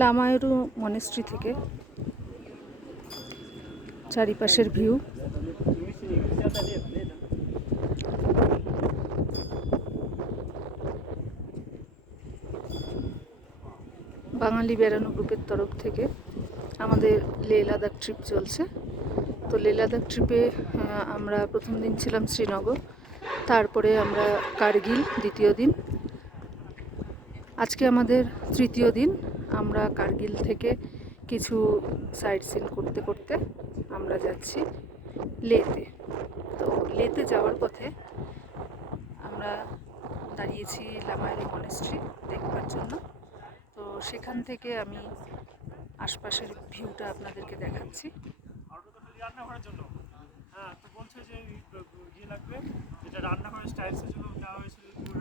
লামায়রু monastery থেকে চারিপাশের view. বাঙালি বেড়ানো গ্রুপের তরফ থেকে আমাদের লেহ লাদাখ ট্রিপ চলছে। তো লেহ লাদাখ ট্রিপে আমরা প্রথম দিন ছিলাম শ্রীনগর, তারপরে আমরা কার্গিল দ্বিতীয় দিন। আজকে আমাদের তৃতীয় দিন। আমরা কার্গিল থেকে কিছু সাইট সিন করতে করতে আমরা যাচ্ছি লেতে। তো লেতে যাওয়ার পথে আমরা দাঁড়িয়েছি লামায়রু মনেস্ট্রি দেখবার জন্য। তো সেখান থেকে আমি আশপাশের ভিউটা আপনাদেরকে দেখাচ্ছি।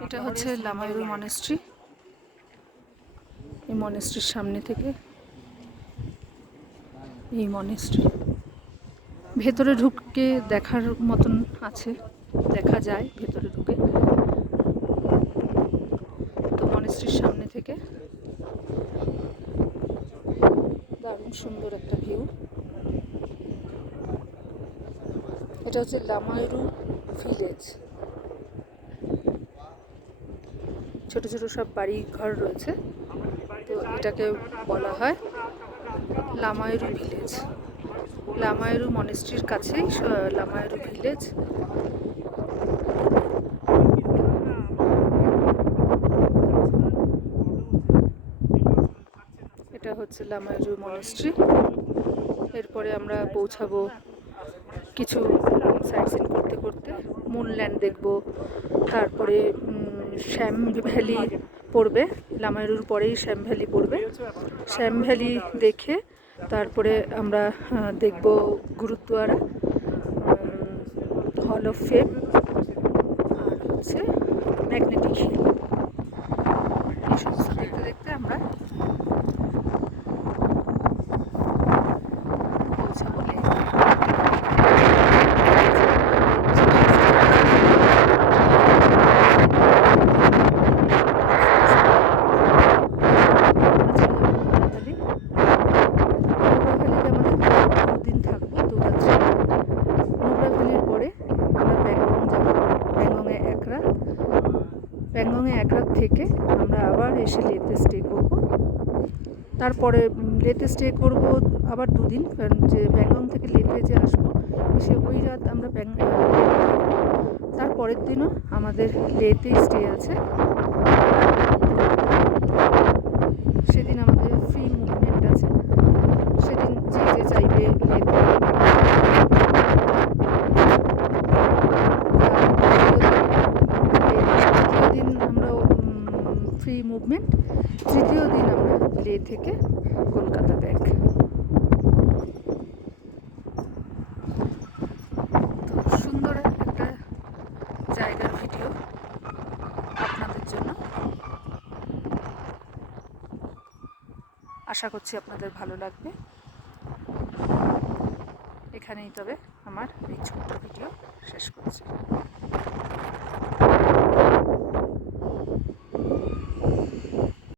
এটা হচ্ছে লামায়রু মনেস্ট্রি। এই মনেস্ট্রির সামনে থেকে এই মনেস্ট্রি ভেতরে ঢুকে দেখার মতন আছে, দেখা যায় ভেতরে ঢুকে। তো মনেস্ট্রির সামনে থেকে দারুণ সুন্দর একটা ভিউ। এটা হচ্ছে লামায়রু ভিলেজ। ছোট ছোট সব বাড়ি ঘর রয়েছে। তো এটাকে বলা হয় লামায়রু ভিলেজ। লামায়রু মনেস্ট্রির কাছেই লামায়রু ভিলেজ। এটা হচ্ছে লামায়রু মনেস্ট্রি। এরপরে আমরা পৌঁছাবো কিছু সাইট সিন করতে করতে। মুনল্যান্ড দেখব, তারপরে শ্যাম ভ্যালি পড়বে। লামায়রুর পরেই শ্যাম ভ্যালি পড়বে। শ্যাম ভ্যালি দেখে তারপরে আমরা দেখব গুরুদ্বারা, হল অফ ফেম, আর হচ্ছে ম্যাগনেটিক হিল। এই সমস্ত দেখতে দেখতে আমরা পৌঁছাবো লেহ। প্যাংগংয়ে এক রাত থেকে আমরা আবার এসে লেতে স্টে করব। তারপরে লেতে স্টে করব আবার দুদিন, কারণ যে প্যাংগং থেকে লেতে যে আসবো এসে ওই রাত আমরা তারপরের দিনও আমাদের লেতেই স্টে আছে। সেদিন আমাদের ফ্রি মুভমেন্ট আছে। সেদিন যে যে চাইবে লেতে ফ্রি মুভমেন্ট। তৃতীয় দিন আমরা লে থেকে কলকাতা ব্যাক। তো সুন্দর একটা জায়গার ভিডিও আপনাদের জন্য। আশা করছি আপনাদের ভালো লাগবে। এখানেই তবে আমার এই ছোট্ট ভিডিও শেষ করছি।